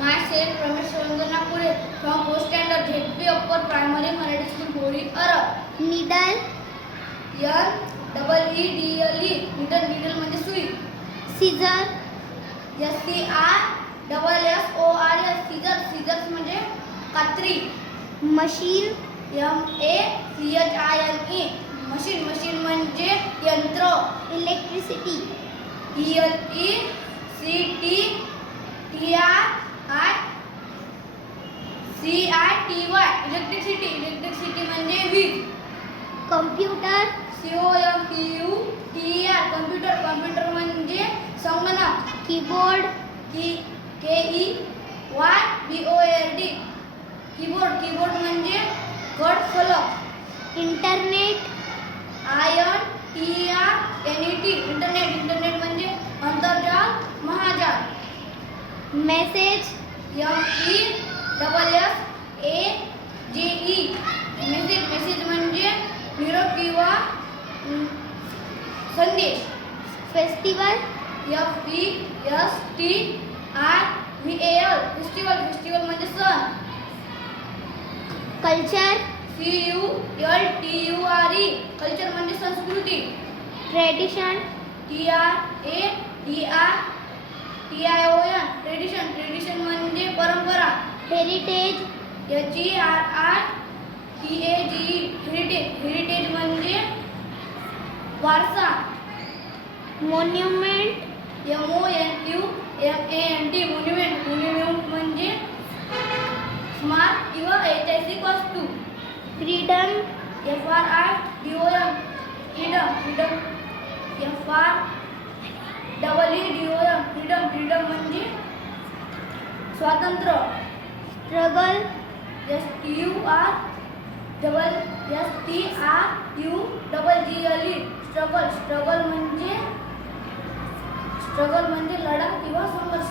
Myself, Ramesh Ranganapure from 4th standard ZP Upper Primary Marathi School, Bori, Arab. Needle, Needle, needle म्हणजे सुई. scissor, SCISSORS, scissors म्हणजे कात्री. machine, MACHINE, machine म्हणजे यंत्र. electricity, ELECTRICITY, electricity म्हणजे वीज. computer, COMPUTER, computer म्हणजे संगणक. keyboard, KEYBOARD, कीबोर्ड म्हणजे गड फलक. internet, INTERNET, इंटरनेट म्हणजे आंतरजाल, महाजाल. message, MESSAGE, मेसेज म्हणजे निरोप किंवा संदेश. festival, फेस्टिवल म्हणजे सण. culture, CULTURE, कल्चर म्हणजे संस्कृती. tradition, TRADITION, ट्रेडिशन म्हणजे परंपरा. heritage, HERITAGE, हेरिटेज म्हणजे वारसा. monument, MONUMENT, मोन्युमेंट म्हणजे स्मारक किंवा ऐतिहासिक वस्तू. freedom, FRIDOM, फ्रीडम म्हणजे स्वातंत्र्य. struggle, STRUGGLE, स्ट्रगल म्हणजे लढा किंवा संघर्ष.